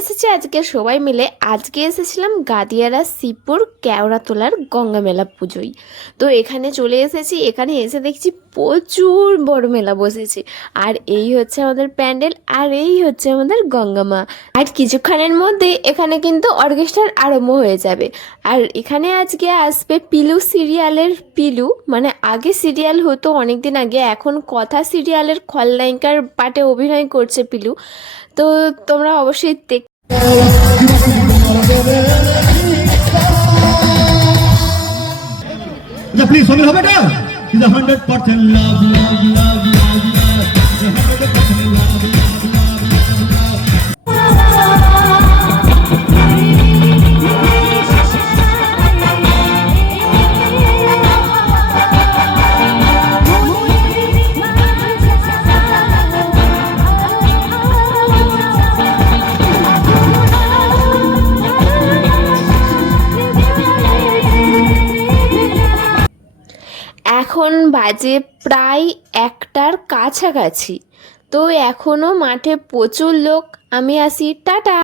এসেছি আজকে সবাই মিলে। আজকে এসেছিলাম গাদিয়ারা শিবপুর কেওড়াতলার গঙ্গা মেলা পুজোয়। তো এখানে চলে এসেছি, এখানে এসে দেখছি প্রচুর বড় মেলা বসেছে। আর এই হচ্ছে আমাদের প্যান্ডেল, আর এই হচ্ছে আমাদের গঙ্গা মা আর কিছুক্ষণের মধ্যে এখানে কিন্তু অর্কেস্ট্রার আরম্ভ হয়ে যাবে। আর এখানে আজকে আসবে পিলু সিরিয়ালের পিলু। মানে আগে সিরিয়াল হতো অনেক দিন আগে, এখন কথা সিরিয়ালের খলনায়িকার পাটে অভিনয় করছে পিলু। তো তোমরা অবশ্যই দেখ প্লিজ হবে না He's a hundred percent love. এখন বাজে প্রায় একটার কাছাকাছি। তো এখনও মাঠে প্রচুর লোক। আমি আসি। টাটা!